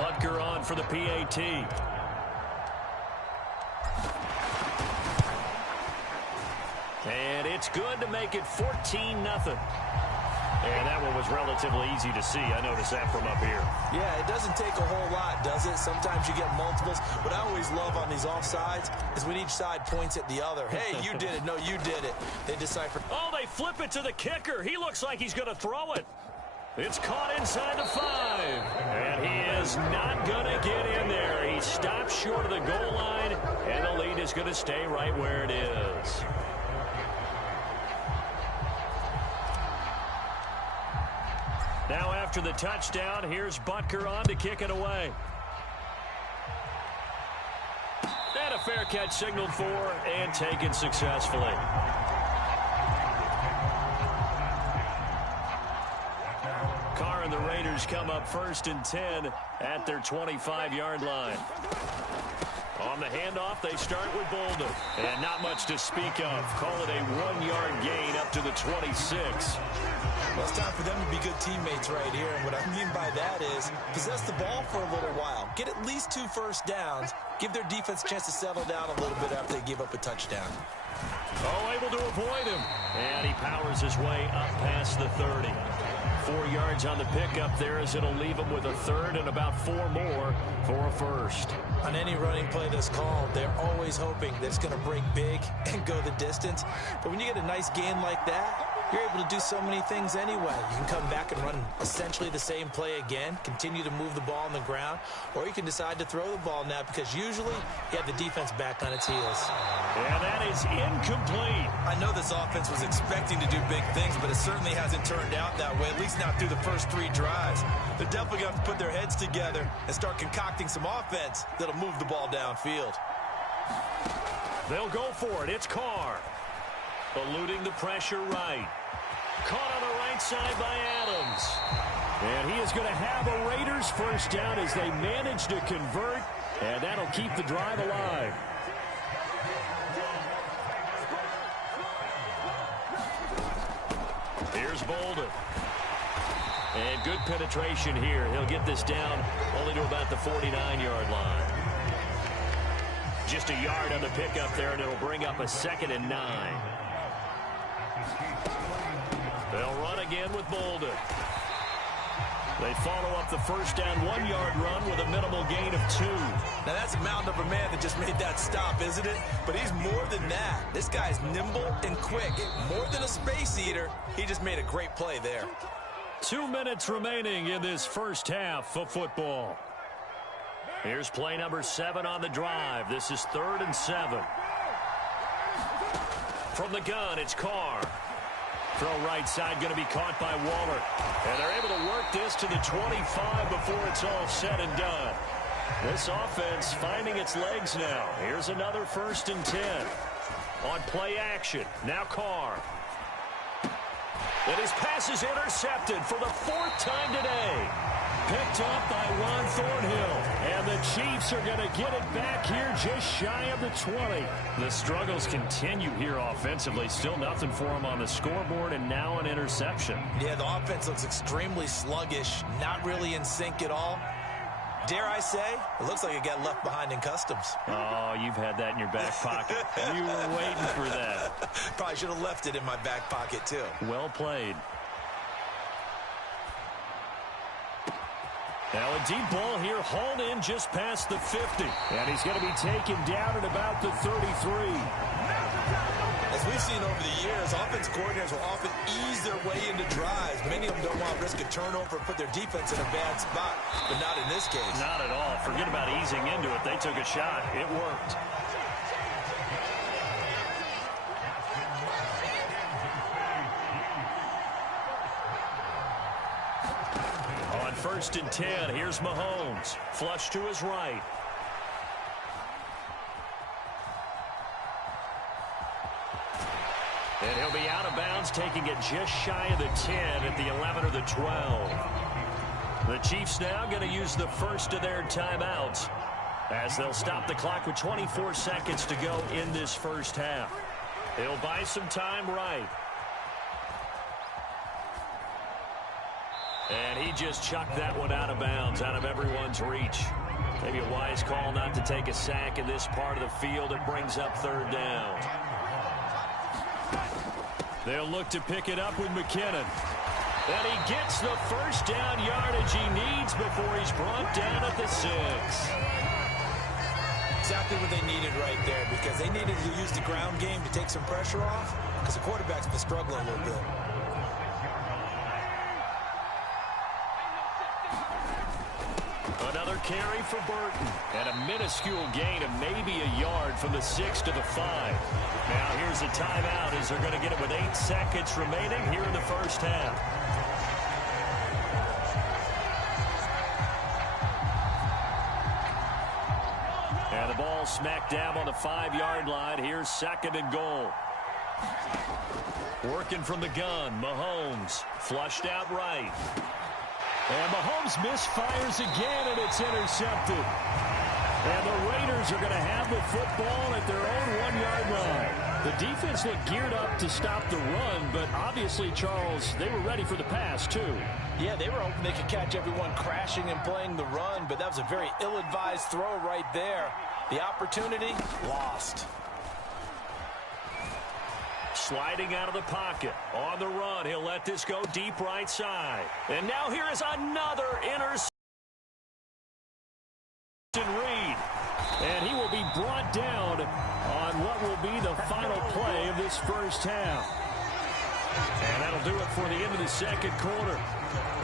Butker on for the PAT. And it's good to make it 14-0. And that one was relatively easy to see. I noticed that from up here. Yeah, it doesn't take a whole lot, does it? Sometimes you get multiples. What I always love on these offsides is when each side points at the other. Hey, you did it. No, you did it. They decipher. Oh, they flip it to the kicker. He looks like he's going to throw it. It's caught inside the 5. And he is not going to get in there. He stops short of the goal line, and the lead is going to stay right where it is. Now after the touchdown, here's Butker on to kick it away. And a fair catch signaled for and taken successfully. Carr and the Raiders come up 1st and 10 at their 25-yard line. On the handoff, they start with Bolden. And not much to speak of. Call it a 1-yard gain up to the 26. Well, it's time for them to be good teammates right here. And what I mean by that is possess the ball for a little while. Get at least 2 first downs. Give their defense a chance to settle down a little bit after they give up a touchdown. Oh, able to avoid him. And he powers his way up past the 30. 4 yards on the pickup there as it'll leave him with a 3rd and about 4 more for a 1st. On any running play that's called, they're always hoping that it's going to break big and go the distance. But when you get a nice gain like that, you're able to do so many things anyway. You can come back and run essentially the same play again, continue to move the ball on the ground, or you can decide to throw the ball now because usually you have the defense back on its heels. And that is incomplete. I know this offense was expecting to do big things, but it certainly hasn't turned out that way, at least not through the first 3 drives. They're definitely going to have to put their heads together and start concocting some offense that'll move the ball downfield. They'll go for it. It's Carr. Eluding the pressure right. Caught on the right side by Adams. And he is going to have a Raiders first down as they manage to convert, and that'll keep the drive alive. Here's Bolden. And good penetration here. He'll get this down only to about the 49-yard line. Just a yard on the pickup there, and it'll bring up a 2nd and 9. They'll run again with Bolden. They follow up the first down 1-yard run with a minimal gain of 2. Now that's a mountain of a man that just made that stop, isn't it? But he's more than that. This guy's nimble and quick. More than a space eater, he just made a great play there. 2 minutes remaining in this first half of football. Here's play number 7 on the drive. This is 3rd and 7. From the gun, it's Carr. Throw right side going to be caught by Waller. And they're able to work this to the 25 before it's all said and done. This offense finding its legs now. Here's another 1st and 10. On play action, now Carr. And his pass is intercepted for the 4th time today. Picked up by Juan Thornhill. And the Chiefs are going to get it back here just shy of the 20. The struggles continue here offensively. Still nothing for them on the scoreboard, and now an interception. Yeah, the offense looks extremely sluggish. Not really in sync at all. Dare I say, it looks like it got left behind in customs. Oh, you've had that in your back pocket. You were waiting for that. Probably should have left it in my back pocket, too. Well played. Now a deep ball here, hauled in just past the 50. And he's going to be taken down at about the 33. As we've seen over the years, offense coordinators will often ease their way into drives. Many of them don't want to risk a turnover and put their defense in a bad spot, but not in this case. Not at all. Forget about easing into it. They took a shot. It worked. On 1st and 10, here's Mahomes. Flush to his right. And he'll be out of bounds, taking it just shy of the 10 at the 11 or the 12. The Chiefs now going to use the first of their timeouts as they'll stop the clock with 24 seconds to go in this first half. They'll buy some time right. And he just chucked that one out of bounds, out of everyone's reach. Maybe a wise call not to take a sack in this part of the field. It brings up third down. They'll look to pick it up with McKinnon. And he gets the first down yardage he needs before he's brought down at the 6. Exactly what they needed right there, because they needed to use the ground game to take some pressure off, because the quarterback's been struggling a little bit. Another carry for Burton. And a minuscule gain of maybe a yard from the 6 to the 5. Now here's a timeout as they're going to get it with 8 seconds remaining here in the first half. And the ball smacked down on the 5-yard line. Here's 2nd and goal. Working from the gun, Mahomes flushed out right. And Mahomes misfires again, and it's intercepted. And the Raiders are going to have the football at their own 1-yard line. The defense looked geared up to stop the run, but obviously, Charles, they were ready for the pass, too. Yeah, they were hoping they could catch everyone crashing and playing the run, but that was a very ill-advised throw right there. The opportunity, lost. Sliding out of the pocket. On the run, he'll let this go deep right side. And now here is another interception. Reed. And he will be brought down on what will be the final play of this first half. And that'll do it for the end of the second quarter.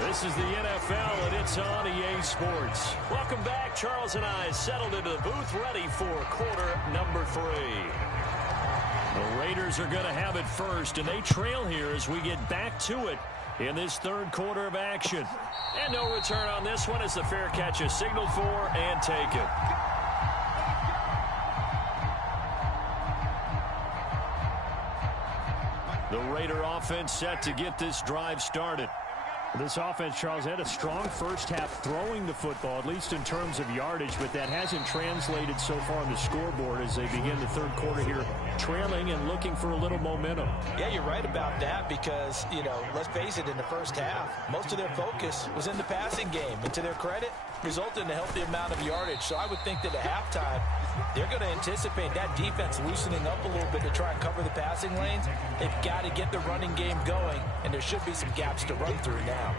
This is the NFL, and it's on EA Sports. Welcome back. Charles and I settled into the booth, ready for quarter number 3. The Raiders are going to have it first, and they trail here as we get back to it in this third quarter of action. And no return on this one as the fair catch is signaled for and taken. The Raider offense set to get this drive started. This offense, Charles, had a strong first half throwing the football, at least in terms of yardage, but that hasn't translated so far on the scoreboard as they begin the third quarter here, trailing and looking for a little momentum. Yeah, you're right about that because, let's face it, in the first half, most of their focus was in the passing game. And to their credit, resulted in a healthy amount of yardage. So I would think that at halftime, they're going to anticipate that defense loosening up a little bit to try and cover the passing lanes. They've got to get the running game going, and there should be some gaps to run through now.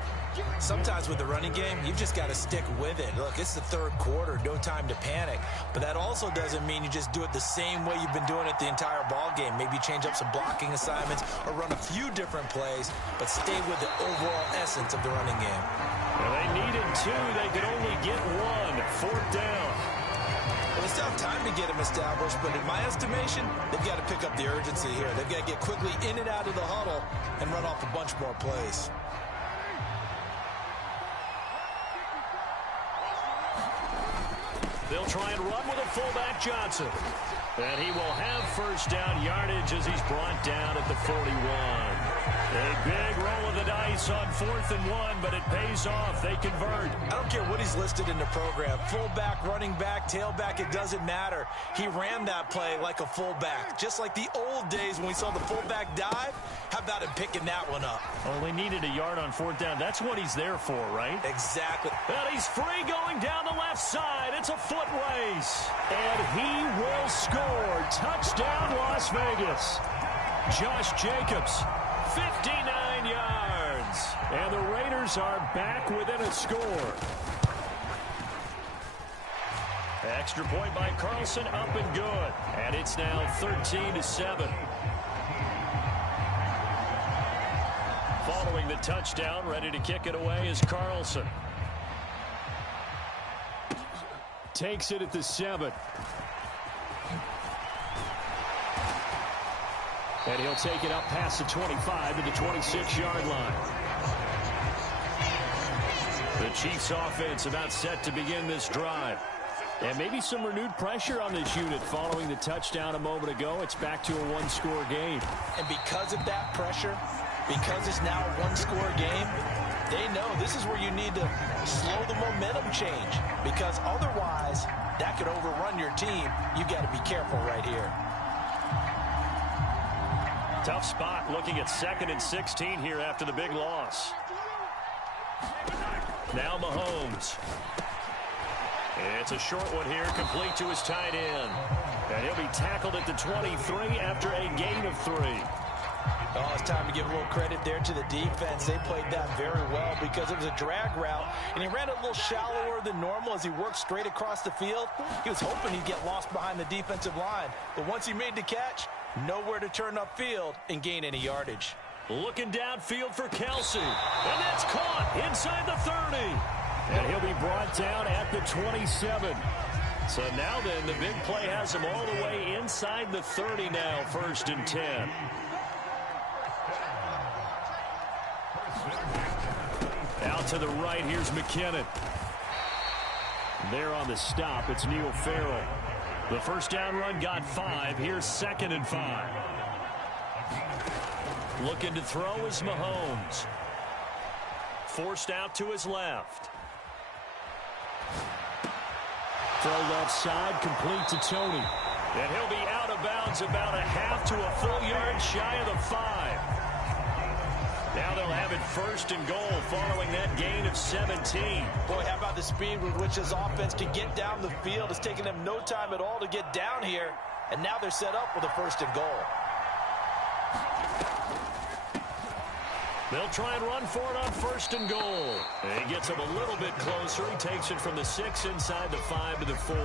Sometimes with the running game, you've just got to stick with it. Look, it's the third quarter, no time to panic. But that also doesn't mean you just do it the same way you've been doing it the entire ball game. Maybe change up some blocking assignments or run a few different plays, but stay with the overall essence of the running game. Well, they needed 2. They could only get 1. 4th down. Well, they still have time to get them established, but in my estimation, they've got to pick up the urgency here. They've got to get quickly in and out of the huddle and run off a bunch more plays. They'll try and run with a fullback, Johnson. And he will have first down yardage as he's brought down at the 41. A big roll of the dice on 4th and 1, but it pays off. They convert. I don't care what he's listed in the program. Fullback, running back, tailback, it doesn't matter. He ran that play like a fullback. Just like the old days when we saw the fullback dive. How about him picking that one up? Only needed a yard on 4th down. That's what he's there for, right? Exactly. And he's free going down the left side. It's a foot race. And he will score. Touchdown, Las Vegas. Josh Jacobs, 59 yards. And the Raiders are back within a score. Extra point by Carlson, up and good. And it's now 13-7. Following the touchdown, ready to kick it away is Carlson. Takes it at the 7. And he'll take it up past the 25 to the 26-yard line. The Chiefs offense about set to begin this drive. And maybe some renewed pressure on this unit following the touchdown a moment ago. It's back to a one-score game. And because of that pressure, because it's now a one-score game, they know this is where you need to slow the momentum change. Because otherwise, that could overrun your team. You've got to be careful right here. Tough spot looking at 2nd and 16 here after the big loss. Now Mahomes. It's a short one here, complete to his tight end. And he'll be tackled at the 23 after a gain of 3. Oh, it's time to give a little credit there to the defense. They played that very well because it was a drag route, and he ran a little shallower than normal as he worked straight across the field. He was hoping he'd get lost behind the defensive line, but once he made the catch, nowhere to turn upfield and gain any yardage. Looking downfield for Kelsey, and that's caught inside the 30. And he'll be brought down at the 27. So now then, the big play has him all the way inside the 30 now, 1st and 10. Out to the right, here's McKinnon. There on the stop, it's Neil Farrell. The first down run got 5. Here's 2nd and 5. Looking to throw is Mahomes. Forced out to his left. Throw left side, complete to Tony. And he'll be out of bounds about a half to a full yard shy of the 5. Now they'll have it 1st and goal following that gain of 17. Boy, how about the speed with which this offense can get down the field? It's taken them no time at all to get down here. And now they're set up with a 1st and goal. They'll try and run for it on 1st and goal. And he gets him a little bit closer. He takes it from the 6 inside the 5 to the 4.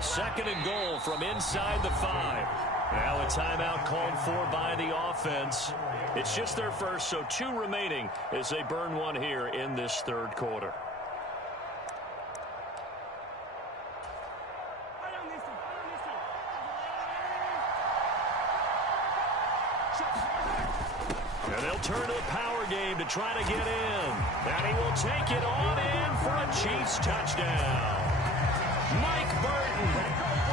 2nd and goal from inside the 5. Now a timeout called for by the offense. It's just their first, so 2 remaining as they burn one here in this 3rd quarter. And they'll turn to the power game to try to get in. And he will take it on in for a Chiefs touchdown. Mike Burton,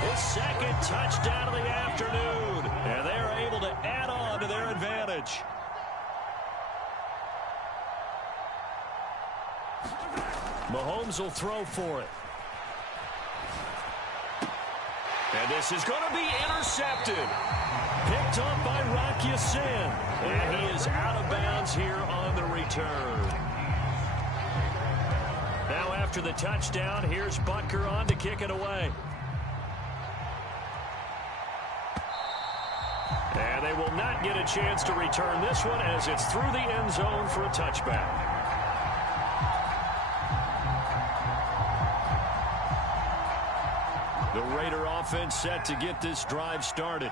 his 2nd touchdown of the afternoon. And they're able to add on to their advantage. Mahomes will throw for it. And this is going to be intercepted. Picked up by Rock Ya-Sin. And he is out of bounds here on the return. Now after the touchdown, here's Butker on to kick it away. And they will not get a chance to return this one as it's through the end zone for a touchback. The Raider offense set to get this drive started.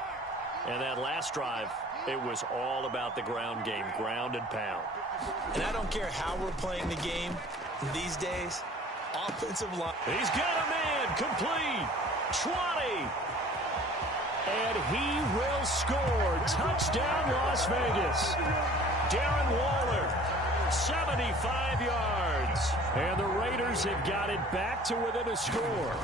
And that last drive, it was all about the ground game, ground and pound. And I don't care how we're playing the game these days. Offensive line. He's got a man, complete, 20. And he will score. Touchdown, Las Vegas. Darren Waller, 75 yards. And the Raiders have got it back to within a score.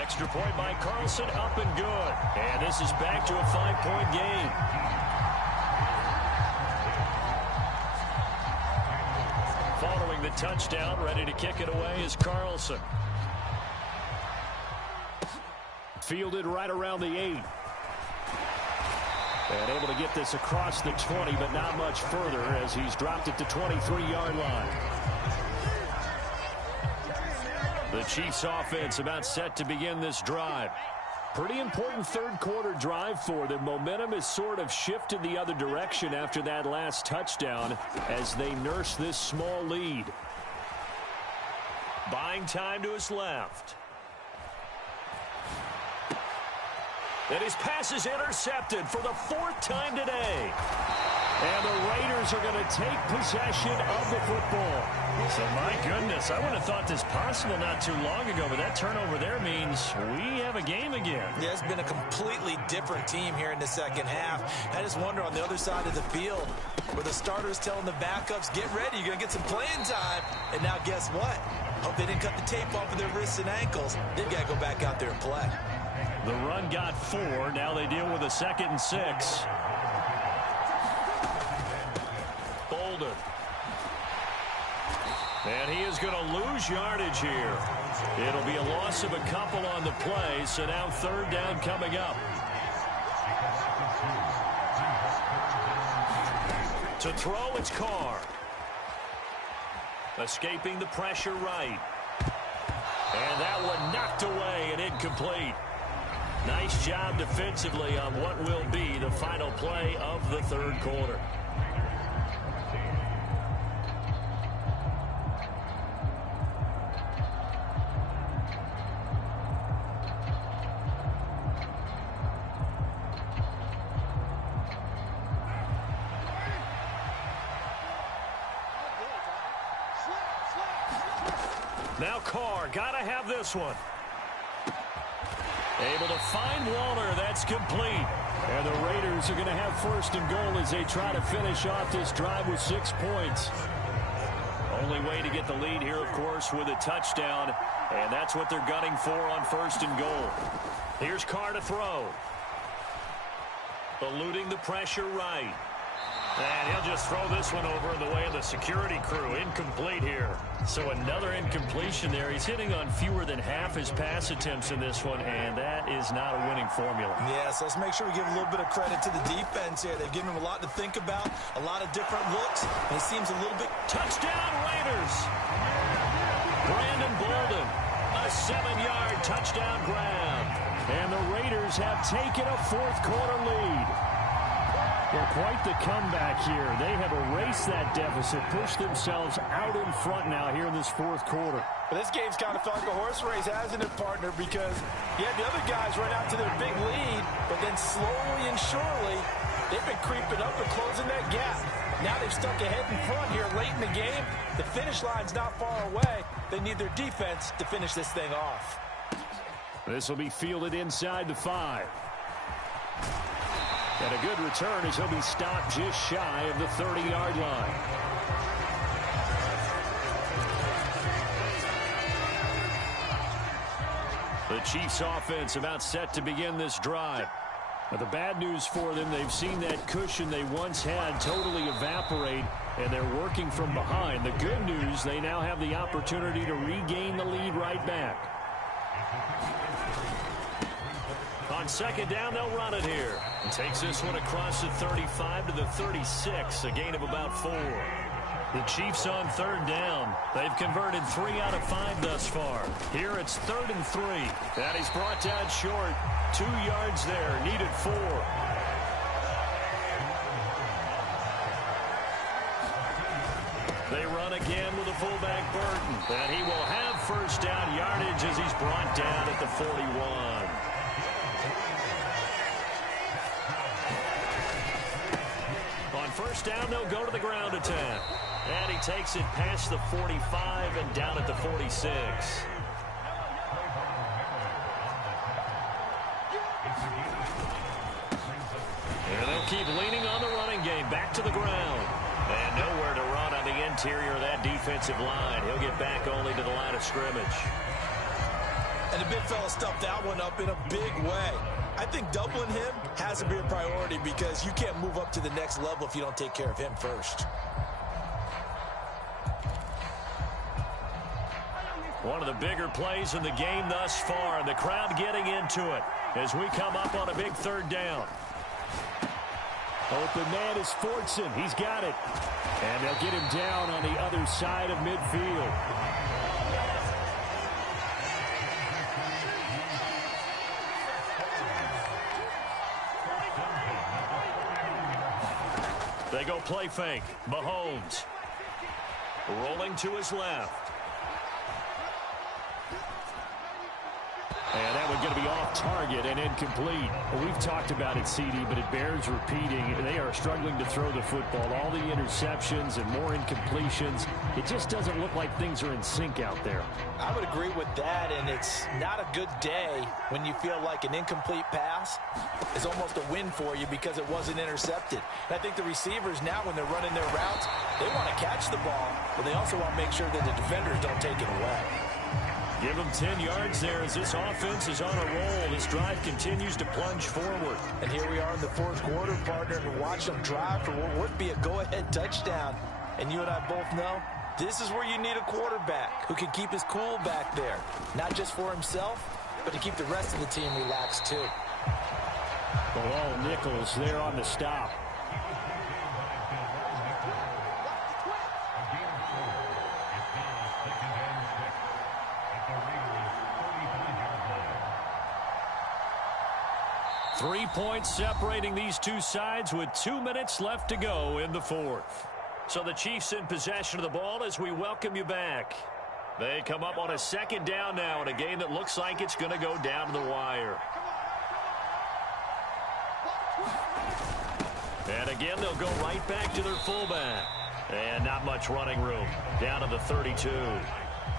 Extra point by Carlson, up and good. And this is back to a 5-point game. Following the touchdown, ready to kick it away is Carlson. Fielded right around the 8. And able to get this across the 20, but not much further as he's dropped it to 23-yard line. The Chiefs offense about set to begin this drive. Pretty important 3rd quarter drive for them. Momentum has sort of shifted the other direction after that last touchdown as they nurse this small lead. Buying time to his left. And his pass is intercepted for the 4th time today. And the Raiders are going to take possession of the football. So, my goodness, I wouldn't have thought this possible not too long ago, but that turnover there means we have a game again. Yeah, it's been a completely different team here in the 2nd half. I just wonder on the other side of the field where the starters telling the backups, get ready, you're going to get some playing time. And now guess what? Hope they didn't cut the tape off of their wrists and ankles. They've got to go back out there and play. The run got 4. Now they deal with a 2nd and 6. Bolden. And he is going to lose yardage here. It'll be a loss of a couple on the play, so now 3rd down coming up. To throw, it's Carr. Escaping the pressure right. And that one knocked away and incomplete. Nice job defensively on what will be the final play of the third quarter. Now Carr, gotta have this one. Able to find Walter. That's complete. And the Raiders are going to have first and goal as they try to finish off this drive with 6 points. Only way to get the lead here, of course, with a touchdown. And that's what they're gunning for on first and goal. Here's Carr to throw. Eluding the pressure right. And he'll just throw this one over the way of the security crew. Incomplete here. So another incompletion there. He's hitting on fewer than half his pass attempts in this one, and that is not a winning formula. Yes, let's make sure we give a little bit of credit to the defense here. They've given him a lot to think about, a lot of different looks, and it seems a little bit... Touchdown, Raiders! Brandon Bolden, a 7-yard touchdown grab. And the Raiders have taken a fourth-quarter lead. Well, quite the comeback here. They have erased that deficit, pushed themselves out in front now here in this fourth quarter. But this game's kind of felt like a horse race, hasn't it, partner? Because you had the other guys run out to their big lead, but then slowly and surely, they've been creeping up and closing that gap. Now they've stuck ahead in front here late in the game. The finish line's not far away. They need their defense to finish this thing off. This will be fielded inside the 5. And a good return as he'll be stopped just shy of the 30-yard line. The Chiefs offense about set to begin this drive. Now, the bad news for them, they've seen that cushion they once had totally evaporate, and they're working from behind. The good news, they now have the opportunity to regain the lead right back. On second down, they'll run it here. And takes this one across the 35 to the 36, a gain of about 4. The Chiefs on third down. They've converted 3 out of 5 thus far. Here it's 3rd and 3. And he's brought down short. 2 yards there, needed 4. They run again with the fullback Burton. And he will have first down yardage as he's brought down at the 41. First down, they'll go to the ground attack. And he takes it past the 45 and down at the 46. And they'll keep leaning on the running game. Back to the ground. And nowhere to run on the interior of that defensive line. He'll get back only to the line of scrimmage. And the big fella stuffed that one up in a big way. I think doubling him has to be a priority because you can't move up to the next level if you don't take care of him first. One of the bigger plays in the game thus far, and the crowd getting into it as we come up on a big third down. Open man is Fortson. He's got it. And they'll get him down on the other side of midfield. They go play fake. Mahomes rolling to his left. And that one going to be off target and incomplete. Well, we've talked about it, CD, but it bears repeating. They are struggling to throw the football. All the interceptions and more incompletions. It just doesn't look like things are in sync out there. I would agree with that, and it's not a good day when you feel like an incomplete pass is almost a win for you because it wasn't intercepted. And I think the receivers now, when they're running their routes, they want to catch the ball, but they also want to make sure that the defenders don't take it away. Give them 10 yards there as this offense is on a roll. This drive continues to plunge forward. And here we are in the fourth quarter, partner, and watch them drive for what would be a go-ahead touchdown. And you and I both know this is where you need a quarterback who can keep his cool back there. Not just for himself, but to keep the rest of the team relaxed too. Well, all Nichols there on the stop. 3 points separating these two sides with 2 minutes left to go in the fourth. So the Chiefs in possession of the ball as we welcome you back. They come up on a second down now in a game that looks like it's going to go down to the wire. And again, they'll go right back to their fullback. And not much running room. Down to the 32.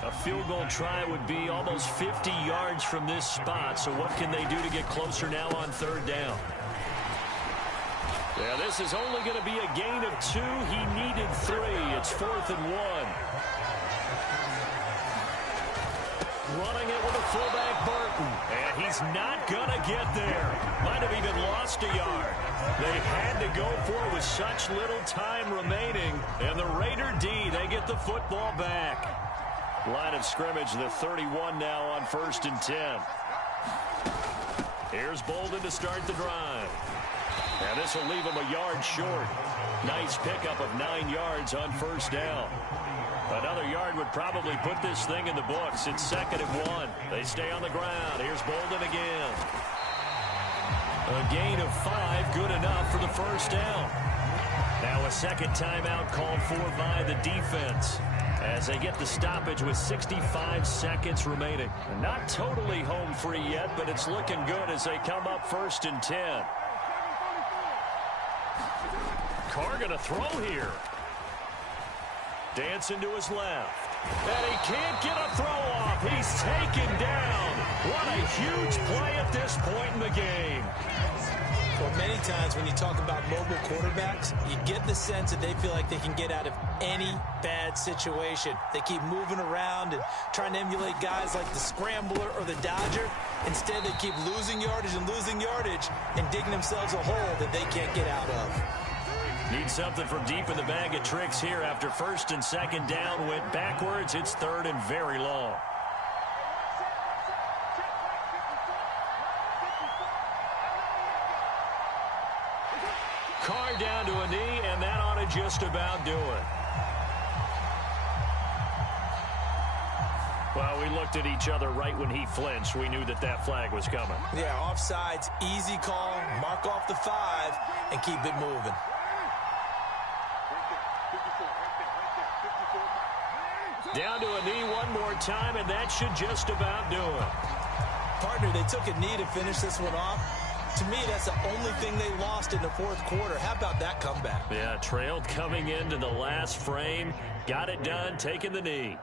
A field goal try would be almost 50 yards from this spot. So what can they do to get closer now on third down? Yeah, this is only going to be a gain of 2. He needed 3. It's 4th and 1. Running it with a fullback, Burton. And he's not going to get there. Might have even lost a yard. They had to go for it with such little time remaining. And the Raider D, they get the football back. Line of scrimmage, the 31 now on 1st and 10. Here's Bolden to start the drive. And this will leave him a yard short. Nice pickup of 9 yards on 1st down. Another yard would probably put this thing in the books. It's 2nd and 1. They stay on the ground. Here's Bolden again. A gain of 5, good enough for the 1st down. Now a second timeout called for by the defense as they get the stoppage with 65 seconds remaining. Not totally home free yet, but it's looking good as they come up 1st and 10. Carr going to throw here. Dancing to his left. And he can't get a throw off. He's taken down. What a huge play at this point in the game. Well, many times when you talk about mobile quarterbacks, you get the sense that they feel like they can get out of any bad situation. They keep moving around and trying to emulate guys like the Scrambler or the Dodger. Instead, they keep losing yardage and digging themselves a hole that they can't get out of. Need something from deep in the bag of tricks here after 1st and 2nd down went backwards. It's 3rd and very long. Carr down to a knee, and that ought to just about do it. Well, we looked at each other right when he flinched. We knew that that flag was coming. Yeah, offsides, easy call, mark off the 5, and keep it moving. Down to a knee one more time, and that should just about do it. Partner, they took a knee to finish this one off. To me, that's the only thing they lost in the 4th quarter. How about that comeback? Yeah, trailed coming into the last frame. Got it done, taking the knee.